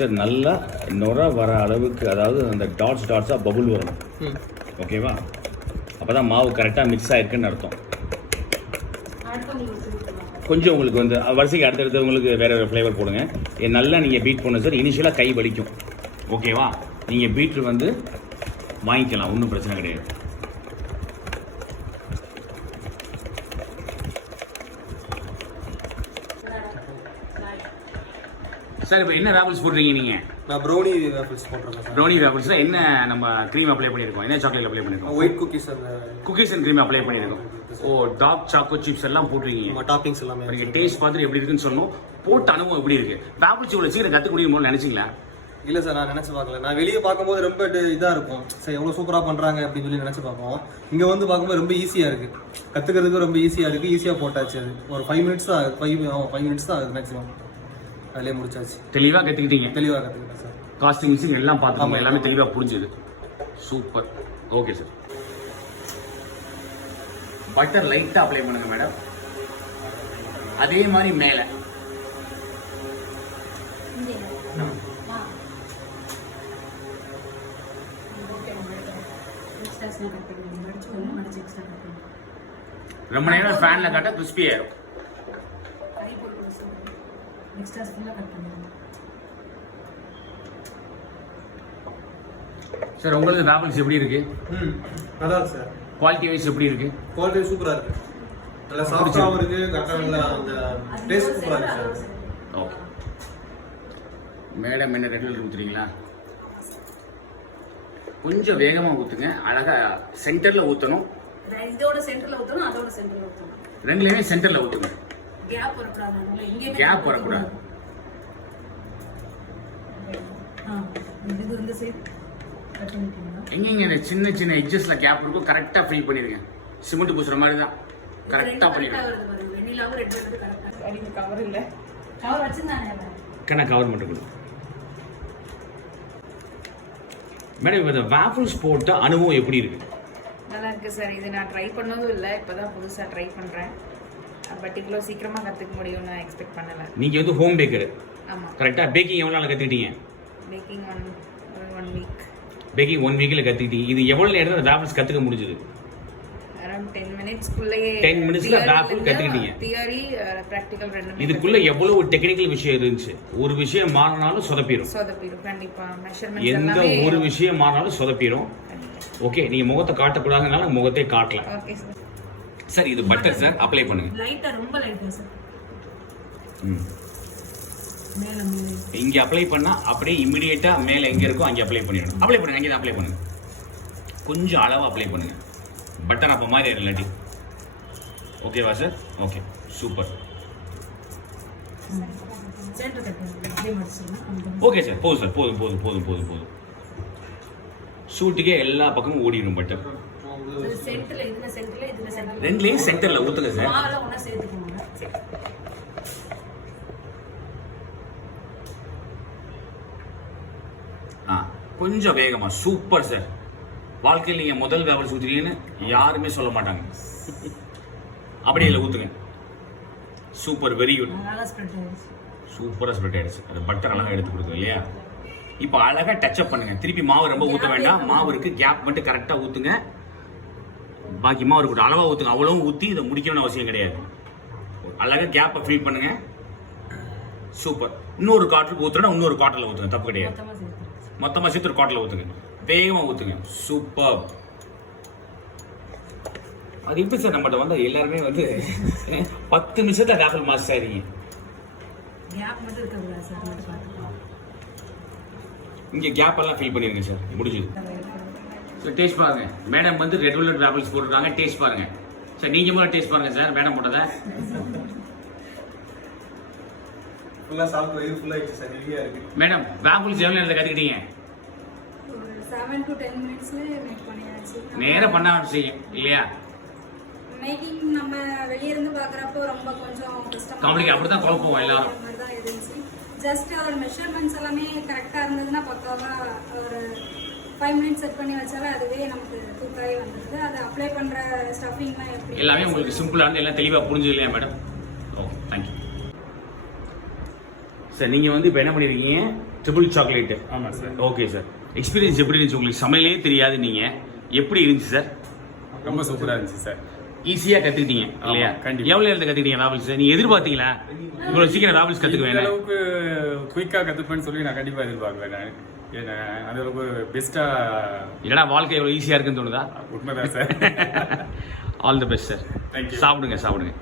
Sir நல்லா நுர வர அளவுக்கு, அதாவது அந்த டாட்ஸாக பபுள் வரணும். ஓகேவா? அப்போ தான் மாவு கரெக்டாக மிக்ஸ் ஆகிருக்குன்னு அர்த்தம். கொஞ்சம் உங்களுக்கு வந்து வரிசைக்கு அடுத்தடுத்தவங்களுக்கு வேறு வேறு ஃப்ளேவர் போடுங்க. நல்லா நீங்கள் பீட் பண்ணணும் சார். இனிஷியலாக கை வலிக்கும். ஓகேவா? நீங்கள் பீட்ரு வந்து வாங்கிக்கலாம், ஒன்றும் பிரச்சனை கிடையாது. சார் இப்போ என்ன வேஃபிள்ஸ் போடுறீங்க நீங்கள்? நான் ப்ரௌனி வேஃபிள்ஸ் போடுறேன். ப்ரௌனி வேஃபிள்ஸில் என்ன நம்ம க்ரீம் அப்ளை பண்ணியிருக்கோம்? என்ன சாக்லேட் அப்ளை பண்ணியிருக்கோம்? White cookies and cream apply பண்ணியிருக்கோம். ஓ, டார்க் சாக்கோ சிப்ஸ் எல்லாம் போட்டிருக்கீங்க. டாப்பிங்ஸ் எல்லாமே நீங்கள் டேஸ்ட் பார்த்துட்டு எப்படி இருக்குன்னு சொல்லணும். போட்ட அனுபவம் எப்படி இருக்குது? வேஃபிள்ஸ் இவ்வளோ சீக்கிரம் கற்றுக்க முடியுமோ நினச்சிங்களா? இல்லை சார், நான் நினச்சி பார்க்கல. நான் வெளியே பார்க்கும்போது ரொம்ப இதாக இருக்கும் சார், எவ்வளோ சூப்பராக பண்ணுறாங்க அப்படின்னு சொல்லி நினச்சி பார்ப்போம். இங்கே வந்து பார்க்கும்போது ரொம்ப ஈஸியாக இருக்குது, கற்றுக்கிறதுக்கு ரொம்ப ஈஸியாக இருக்குது. ஈஸியாக போட்டாச்சு. அது ஒரு 5 மினிட்ஸ் தான், 5 மினிட்ஸ் தான் அது மேக்ஸிமம். அதிலே முடிச்சாச்சு. தெளிவாக கற்றுக்கிட்டீங்க? தெளிவாக கற்றுக்கிட்டேன் சார். காஸ்டிங்ஸும் எல்லாம் பார்த்துக்கோங்க, எல்லாமே தெளிவாக புரிஞ்சுது. சூப்பர். Okay sir. பட்டர் லைட்டாக அப்ளை பண்ணுங்க மேடம். அதே மாதிரி மேலே ரொம்ப நேரம் ஃபேன்ல காட்ட கிறிஸ்பி ஆயிரும். சார் உங்களுக்கு வேஃபிள்ஸ் எப்படி இருக்கு? நல்லா இருக்கு சார். குவாலிட்டி வைஸ் எப்படி இருக்கு? குவாலிட்டி சூப்பரா இருக்கு. நல்ல சாஃப்ட்டாவும் இருக்கு, கரெக்டான அந்த டேஸ்ட் சூப்பரா இருக்கு சார். ஓகே மேடம், என்ன ரெட் வெல்வெட் ஊத்துறீங்களா? கொஞ்சம் வேகமா ஊத்துங்க. அழகா சென்டர்ல ஊத்தணும். இதோட சென்டர்ல ஊத்தணும், அதோட சென்டர்ல ஊத்தணும். ரெண்டுலயுமே சென்டர்ல ஊத்துங்க. கேப் வரக்கூடாது. இங்கே கேப் வரக்கூடாது. இது வந்து சேம் கட் பண்ணிட்டீங்களா? எங்கெங்க இந்த சின்ன சின்ன எட்ஜஸ்ல கேப் இருக்கும், கரெக்டா ஃபில் பண்ணிடுங்க. சிமெண்ட் பூசுற மாதிரி தான் கரெக்டா பண்ணிடுங்க. வெண்ணிலாவும் ரெட் வெல்வெட் கரெக்டா. அடிங்க கவர் இல்ல. கவர் வச்சிருந்தானே. கண்ணா கவர் மட்டும் கொடு. மேடம், இந்த வேஃபிள்ஸ் போட்ட அனுபவம் எப்படி இருக்கு? நல்லா இருக்கு சார். இது நான் ட்ரை பண்ணதும் இல்லை, இப்போதான் புதுசாக ட்ரை பண்ணுறேன். பட் இவ்வளோ சீக்கிரமாக கற்றுக்க முடியும்னு நான் எக்ஸ்பெக்ட் பண்ணலை. நீங்கள் வந்து ஹோம் பேக்கர். ஆமாம். கரெக்டாக பேக்கிங் எவ்வளோ நாள் கற்றுக்கிட்டீங்க? Baking one week. பேக்கிங் 1 வீக்கில் கற்றுக்கிட்டீங்க. இது எவ்வளோ நேரத்தில் வேஃபிள்ஸ் கற்றுக்க முடிஞ்சது? அரௌண்ட் 10 மினிட்ஸ்க்குள்ளேயே 10 மினிட்ஸ்ல வேஃபிள் கற்றுக்கிட்டீங்க. தியரி ப்ராக்டிக்கல் ரெண்டுமே. இதுக்குள்ள எவ்வளவு டெக்னிக்கல் விஷயம் இருந்துச்சு. ஒரு விஷயம் மாறினாலும் சொதப்பிடும். கண்டிப்பாக மெஷர்மெண்ட்ஸ் எந்த ஒரு விஷயம் மாறினாலும் சொதப்பிடும். ஓகே, நீங்க முகத்தை காட்டக்கூடாதுனால முகத்தை காட்டல. Okay sir. சார் இது பட்டர் சார், அப்ளை பண்ணுங்க. லைட்டா, ரொம்ப லைட்டா சார். மேல இங்க அப்ளை பண்ணா அப்படியே இமிடியேட்டா மேல எங்க இருக்கோ அங்க அப்ளை பண்ணிடணும். அப்ளை பண்ணுங்க, அங்கே அப்ளை பண்ணுங்க. கொஞ்சம் அளவா அப்ளை பண்ணுங்க. பட்டர் அப்ப மாதிரி இல்லாட்டி. ஓகேவா sir? Okay, super. Centre cut பண்ணுங்க. அப்படியே மடிச்சிடலாம். ஓகே சார், போதும் சார், போதும் போதும் போதும் போதும் போதும். ஷூட்டுக்கே எல்லா பக்கமும் ஓடிடும் பட்டர். சென்டர்ல இதுல சென்டர்ல ரெண்டுலயும் சென்டர்ல ஊத்துங்க சார். மாவுல ஒண்ணா சேர்த்துக்கோங்க. கொஞ்சம் வேகமா. Super sir. வாழ்க்கையில் நீங்க முதல் வேஃபிள்ஸ் ஊத்துறீங்கன்னு யாருமே சொல்ல மாட்டாங்க. அப்படியே இல்லை ஊத்துங்க. Super, very good. சூப்பரா ஸ்ப்ரெட் ஆயிடுச்சு. அது பட்டர் அழகா எடுத்து கொடுக்கும் இல்லையா? இப்போ அழகா டச் அப் பண்ணுங்க. திருப்பி மாவு ரொம்ப ஊத்த வேண்டாம். மாவு இருக்கு, கேப் மட்டும் கரெக்டா ஊத்துங்க. பாக்கி மாவு இருக்கட்டும், அளவா ஊத்துங்க. அவ்வளவு ஊத்தி இதை முடிக்கணும்னு அவசியம் கிடையாது. அழகா கேப்பை ஃபில் பண்ணுங்க. சூப்பர். இன்னொரு காட்டில் ஊத்துனா இன்னொரு காட்டில் ஊத்துங்க, தப்பு கிடையாது. மொத்தமா சேர்த்து ஒரு காட்டில் ஊத்துங்க. வேகமா ஊத்துங்க. சூப்பர். அது எப்படி சார் நம்மகிட்ட வந்து எல்லாருமே வந்து 10 நிமிஷத்துல வேஃபிள் மாஸ்டர் ஆறீங்க. கேப் மட்டும் இருக்கக்கூடாது சார், மட்டும் பார்த்துக்கலாம். இங்க கேப் எல்லாம் ஃபில் பண்ணிருங்க சார், முடிஞ்சது. சார் டேஸ்ட் பாருங்க. மேடம் வந்து ரெட் வெல்வெட் வேஃபிள்ஸ் போட்டுருக்காங்க, டேஸ்ட் பாருங்க. சார் நீங்க முதல்ல டேஸ்ட் பாருங்க சார், மேடம் போட்டதை. ஃபுல்லா சாப்பிட்டு வயிறு ஃபுல்லா ஆயிடுச்சு சார், ஹெவியா இருக்கு. மேடம், வேஃபிள்ஸ் எவ்வளவு நேரத்துல கத்துக்கிட்டீங்க? 7 to 10 மினிட்ஸ்ல மேக் பண்ணியாச்சு. நேரா பண்ண ஆரம்பிச்சீங்க இல்லையா? மேக்கிங் நம்ம வெளிய இருந்து பார்க்கறப்போ ரொம்ப கொஞ்சம் கஷ்டமா காமெடிக்கு அப்படிதான் குழப்பம் எல்லாரும். தான் இருந்துச்சு. ஜஸ்ட் ஒரு மெஷர்மெண்ட்ஸ் எல்லாமே கரெக்டா இருந்ததுன்னா பக்காவா ஒரு 5 மினிட்ஸ் செட் பண்ணி வச்சாலே அதுவே நமக்கு தூக்காயே வந்துடுது. அது அப்ளை பண்ற ஸ்டஃபிங்லாம் எப்படி எல்லாமே உங்களுக்கு சிம்பிளா இருந்து எல்லாம் தெளிவா புரிஞ்சது இல்லையா மேடம்? ஓகே, தேங்க்யூ சார் நீங்கள் வந்து இப்போ என்ன பண்ணியிருக்கீங்க ட்ரிபிள் சாக்லேட்டு. ஆமாம் சார். ஓகே சார், எக்ஸ்பீரியன்ஸ் எப்படி இருந்துச்சு உங்களுக்கு? சமையலே தெரியாது நீங்கள், எப்படி இருந்துச்சு சார்? ரொம்ப சூப்பராக இருந்துச்சு சார். ஈஸியாக கற்றுக்கிட்டீங்க இல்லையா? கண்டிப்பா. எவ்வளோ நேரத்தை கற்றுக்கிட்டீங்க ராவல்ஸ்? நீங்கள் எதிர்பார்த்தீங்களா இவ்வளோ சீக்கிரம் ராவல்ஸ் இந்த கற்றுக்குவேன்? அளவுக்கு குயிக்காக கற்றுப்பேன்னு சொல்லி நான் கண்டிப்பாக எதிர்பார்க்கல. நான் ஏன்னா அந்த அளவுக்கு பெஸ்ட்டாக இல்லைனா வாழ்க்கை எவ்வளோ ஈஸியாக இருக்குன்னு தோணுதா? உண்மைதான் sir. All the best sir. Thank you. சாப்பிடுங்க சாப்பிடுங்க.